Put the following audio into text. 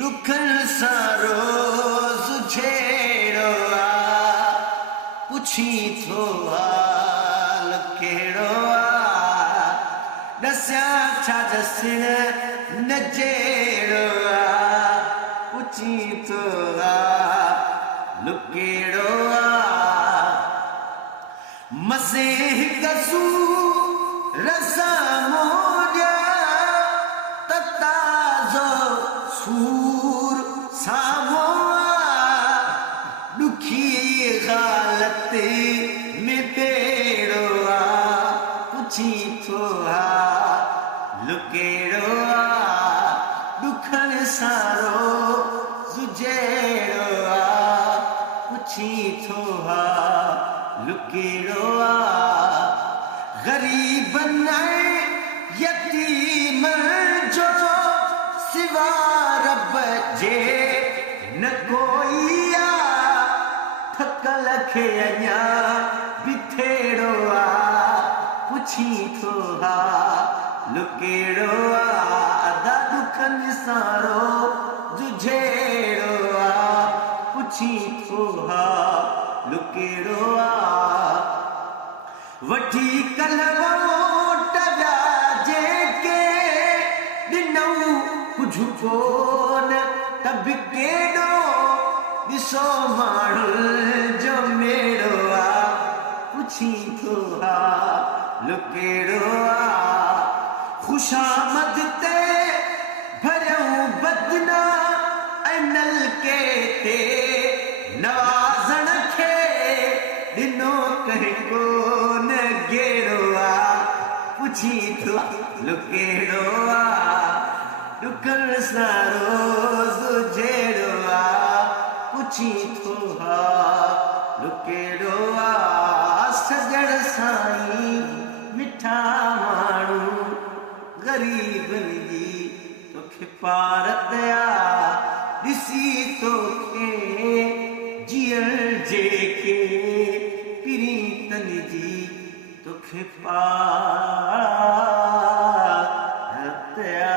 दुखन सारो सुझेड़ो आ पुछी थो हाल केड़ो आ दस्या छा जसिन नजेड़ो आ पुछी थो हाल केड़ो आ मसे हिकसू रसा मोजा तताजो सूर सामो दुखी हालत में पेड़ो आ पुछी थो लुकेड़ो आ दुखन सारो सुझेड़ो आ पुछी थो लुकेड़ो आ गरीब नाए यतीम जो सिवा रब जे न कोई आ थकल खे अञा बिथेड़ो आ पुछी थो लुकेड़ो आ अदा दुखन सारो जुझेड़ो आ पुछी थो लुकेड़ो आ वठी कलवोट व्याजे के ॾिनऊं कुझु कोन त बिकेड़ो ॾिसो माण्हुनि जो मेड़ो आ पुछी थो लुकेड़ो आ खुशामद ते भरियूं बदना ऐं नलके ते नवाज़ण खे ॾिनो कंहिं कोन गेड़ो आ पुछी थो लुकेड़ो आ दुखन सारो सुझेड़ो आ पुछी थो लुकेड़ो आ सजण साईं मिठा माण्हू ग़रीबनि जी तोखे पारत आ ॾिसी तोखे जियण जेके प्रीतन जी तोखे पारत आ